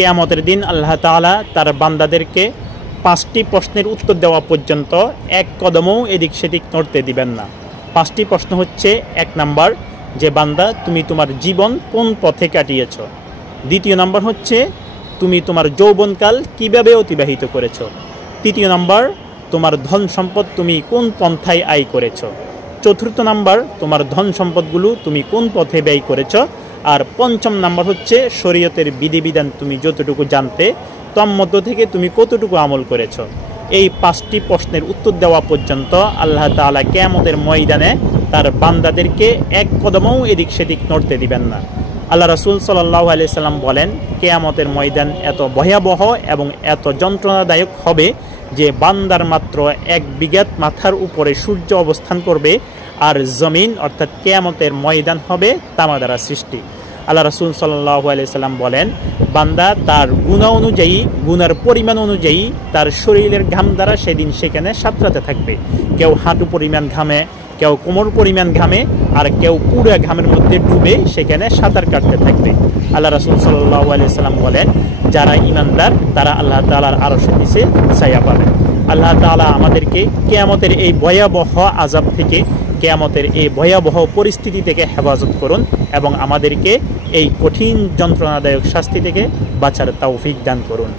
কিয়ামতের দিন আল্লাহ তাআলা তার বান্দাদেরকে 5টি প্রশ্নের উত্তর দেওয়া পর্যন্ত এক কদমও এদিক সেদিক নড়তে দিবেন না। 5টি প্রশ্ন হচ্ছে, 1 নাম্বার, যে বান্দা তুমি তোমার জীবন কোন পথে কাটিয়েছ। 2য় নাম্বার হচ্ছে, তুমি তোমার যৌবনকাল কিভাবে অতিবাহিত করেছ। 3য় নাম্বার, তোমার ধন সম্পদ তুমি কোন পন্থায় আয় করেছ। 4র্থ নাম্বার, তোমার ধন সম্পদগুলো তুমি কোন পথে ব্যয় করেছ। আর 5ম নাম্বার হচ্ছে, শরীয়তের বিধিবিধান তুমি যতটুকু জানতে তন্মধ্য থেকে তুমি কতটুকু আমল করেছ। এই 5টি প্রশ্নের উত্তর দেওয়া পর্যন্ত আল্লাহ তাআলা কিয়ামতের ময়দানে তার বান্দাদেরকে এক কদমও এদিক সেদিক নড়তে দিবেন না। আল্লাহ রাসূল সাল্লাল্লাহু আলাইহি সাল্লাম বলেন, কিয়ামতের ময়দান এত ভয়াবহ এবং এত যন্ত্রণাদায়ক হবে যে বান্দার মাত্র 1 বিঘাত মাথার উপরে সূর্য অবস্থান করবে, আর জমিন অর্থাৎ কিয়ামতের ময়দান হবে তামা দ্বারা সৃষ্টি। আল্লাহ রাসূল সাল্লাল্লাহু আলাইহি সাল্লাম বলেন, বান্দা তার গুনাহ অনুযায়ী, গুনার পরিমাণ অনুযায়ী তার শরীরের ঘাম দ্বারা সেদিন সেখানে সাঁতরাতে থাকবে। কেউ হাঁটু পরিমাণ ঘামে, কেউ কোমর পরিমাণ ঘামে, আর কেউ পুরো ঘামের মধ্যে ডুবে সেখানে সাঁতার কাটতে থাকবে। আল্লাহ রাসূল সাল্লাল্লাহু আলাইহি সাল্লাম বলেন, যারা ঈমানদার তারা আল্লাহ তাআলার আরশের নিচে ছায়া পাবে। আল্লাহ তাআলা আমাদেরকে কিয়ামতের এই ভয়াবহ আযাব থেকে, কিয়ামতের এই ভয়াবহ পরিস্থিতি থেকে হেফাজত করুন এবং আমাদেরকে এই কঠিন যন্ত্রণাদায়ক শাস্তি থেকে বাঁচার তৌফিক দান করুন।